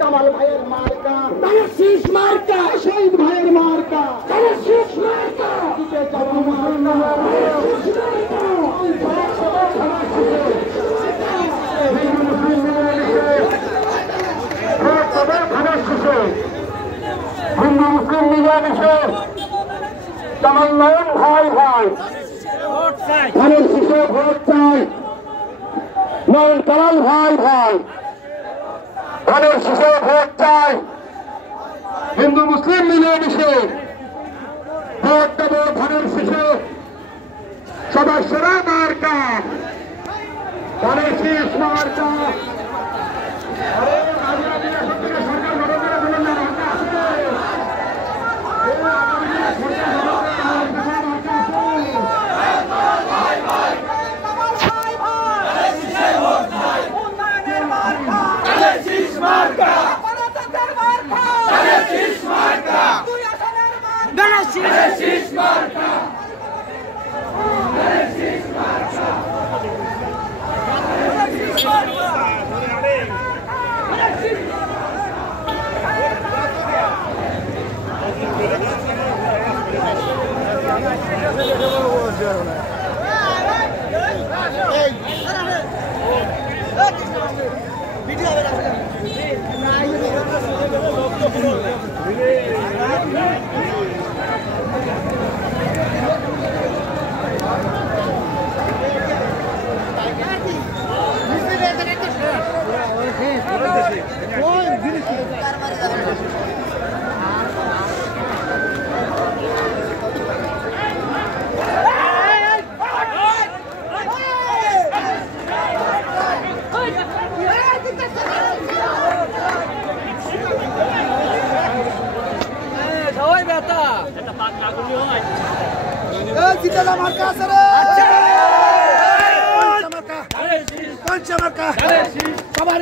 কামাল ভাইয়ের মার্কা, শীষ মার্কা, শহীদ ভাইয়ের মার্কা, শীষ মার্কা, হিন্দু মুসলিম মিলামিশে তামান্নয়ন ভাই ভাই ধানের শীষে ভোট চাই, নয়ন কালাল ভাই ভাই ধানের শীষে ভোট চাই, হিন্দু মুসলিম মিলেমিশে ভোট দেবো ধানের শীষে, সদস্যরা মার্কা ধানের শীষ মার্কা। সবার